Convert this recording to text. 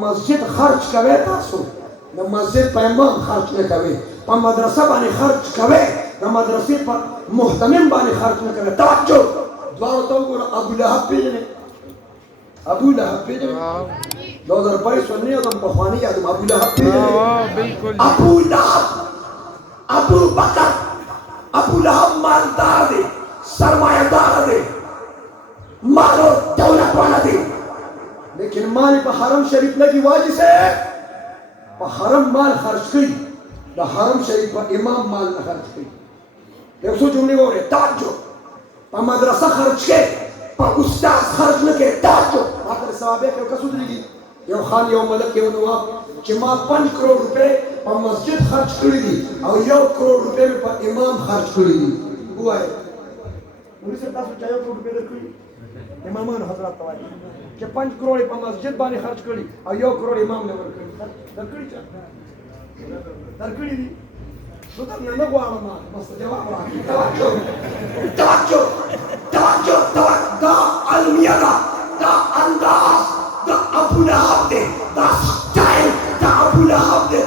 मस्जिद खर्च कवे तासो न मस्जिद पे इमाम खर्च न कवे पर मदरसा बाने खर्च कवे न मदरसे पर मुहतमिम बाने खर्च न कवे तवज्जो द्वार तो को अबू लहब पे ने अबू लहब पे ने 2022 सुनने और पखवानी याद अबू लहब पे ने बिल्कुल अबू लहब अबू बकर अबू लहब मालदार दे सरमायादार दे मालो दौलत वाला दे लेकिन माल पर हरम शरीफ लगी वाजिब है पर हरम माल खर्च की ना हरम शरीफ पर इमाम माल न खर्च की देखो सो जुमले हो रहे ताजो पर मदरसा खर्च के पर उस्ताद खर्च न के ताजो आखिर सवाबे के कसुदगी यो खान यो मलक यो नवाब कि मां 5 करोड़ रुपए पर मस्जिद खर्च करी दी और 1 करोड़ रुपए पर इमाम खर्च करी दी हुआ है उन्हीं से 10 करोड़ रुपए रखी इमामान हजरत तवाली कि 5 करोड़ पर मस्जिद बाने खर्च करी और 1 करोड़ इमाम ने वर करी दरकड़ी चा दरकड़ी दी तो तब न लगवाना मां मस्त जवाब आ तवज्जो तवज्जो तवज्जो तवज्जो अलमिया दा अंदाज दा अबू लहब दे दा स्टाइल दा अबू लहब दे